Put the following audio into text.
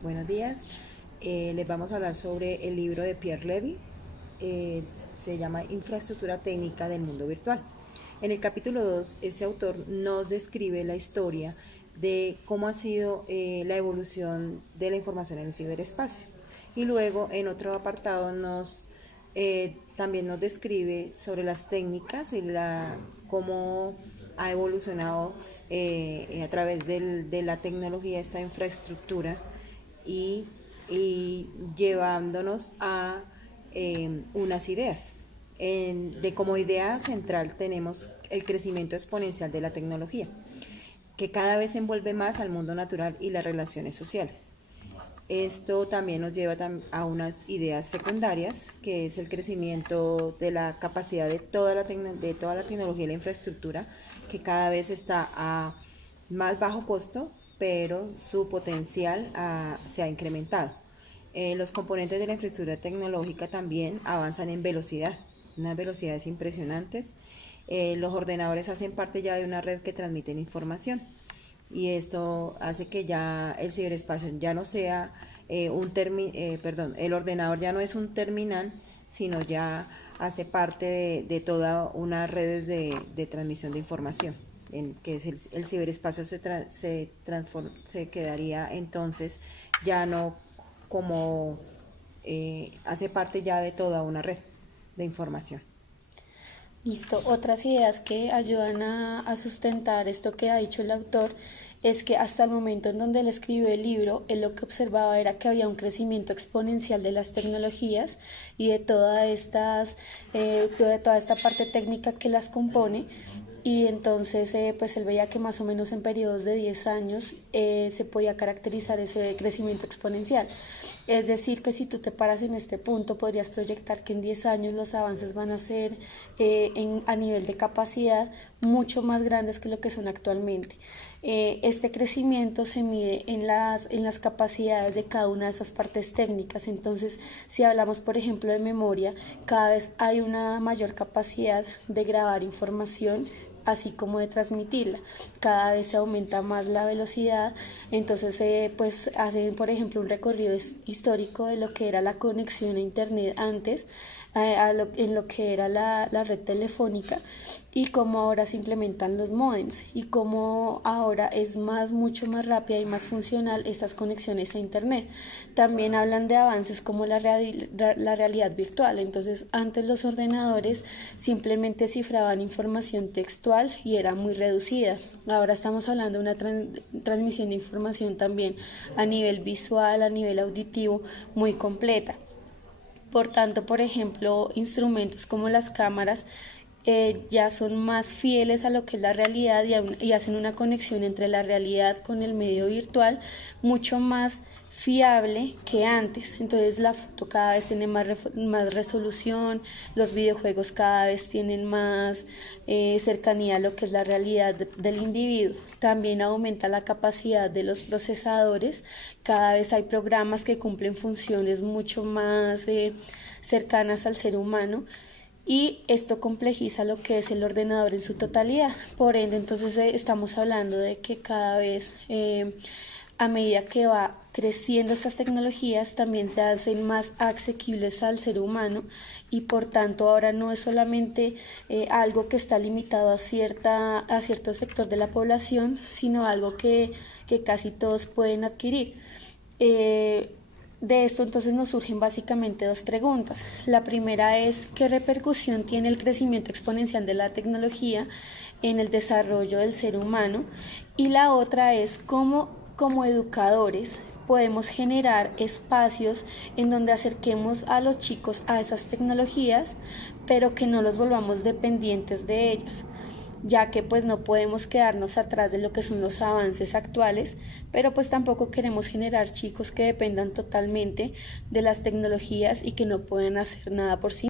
Buenos días. Les vamos a hablar sobre el libro de Pierre Levy. Se llama Infraestructura técnica del mundo virtual. En el capítulo 2, este autor nos describe la historia de cómo ha sido la evolución de la información en el ciberespacio. Y luego, en otro apartado, también nos describe sobre las técnicas y cómo ha evolucionado a través de la tecnología esta infraestructura y, y llevándonos a unas ideas. De como idea central tenemos el crecimiento exponencial de la tecnología, que cada vez envuelve más al mundo natural y las relaciones sociales. Esto también nos lleva a unas ideas secundarias, que es el crecimiento de la capacidad de toda la tecnología y la infraestructura, que cada vez está a más bajo costo, pero su potencial se ha incrementado. Los componentes de la infraestructura tecnológica también avanzan en velocidad, unas velocidades impresionantes. Los ordenadores hacen parte ya de una red que transmiten información, y esto hace que ya el ciberespacio ya no sea el ordenador ya no es un terminal, sino ya hace parte de toda una red de transmisión de información, que es el ciberespacio se quedaría entonces ya no como hace parte ya de toda una red de información. Listo. Otras ideas que ayudan a sustentar esto que ha dicho el autor es que hasta el momento en donde él escribió el libro, él lo que observaba era que había un crecimiento exponencial de las tecnologías y de de toda esta parte técnica que las compone. Y entonces pues él veía que más o menos en periodos de 10 años se podía caracterizar ese crecimiento exponencial. Es decir, que si tú te paras en este punto, podrías proyectar que en 10 años los avances van a ser a nivel de capacidad mucho más grandes que lo que son actualmente. Este crecimiento se mide en las capacidades de cada una de esas partes técnicas. Entonces, si hablamos, por ejemplo, de memoria, cada vez hay una mayor capacidad de grabar información, así como de transmitirla. Cada vez se aumenta más la velocidad, entonces pues hacen, por ejemplo, un recorrido histórico de lo que era la conexión a internet antes, en lo que era la red telefónica, y cómo ahora se implementan los módems y cómo ahora es mucho más rápida y más funcional estas conexiones a internet. También hablan de avances como la realidad virtual. Entonces, antes los ordenadores simplemente cifraban información textual y era muy reducida. Ahora estamos hablando de una transmisión de información también a nivel visual, a nivel auditivo, muy completa. Por tanto, por ejemplo, instrumentos como las cámaras ya son más fieles a lo que es la realidad y hacen una conexión entre la realidad con el medio virtual mucho más fiable que antes. Entonces la foto cada vez tiene más resolución, los videojuegos cada vez tienen más cercanía a lo que es la realidad del individuo. También aumenta la capacidad de los procesadores, cada vez hay programas que cumplen funciones mucho más cercanas al ser humano, y esto complejiza lo que es el ordenador en su totalidad. Por ende, entonces estamos hablando de que cada vez a medida que va creciendo estas tecnologías también se hacen más asequibles al ser humano, y por tanto ahora no es solamente algo que está limitado a cierto sector de la población, sino algo que casi todos pueden adquirir. De esto entonces nos surgen básicamente dos preguntas. La primera es: ¿qué repercusión tiene el crecimiento exponencial de la tecnología en el desarrollo del ser humano? Y la otra es: ¿cómo como educadores podemos generar espacios en donde acerquemos a los chicos a esas tecnologías, pero que no los volvamos dependientes de ellas? Ya que pues no podemos quedarnos atrás de lo que son los avances actuales, pero pues tampoco queremos generar chicos que dependan totalmente de las tecnologías y que no pueden hacer nada por sí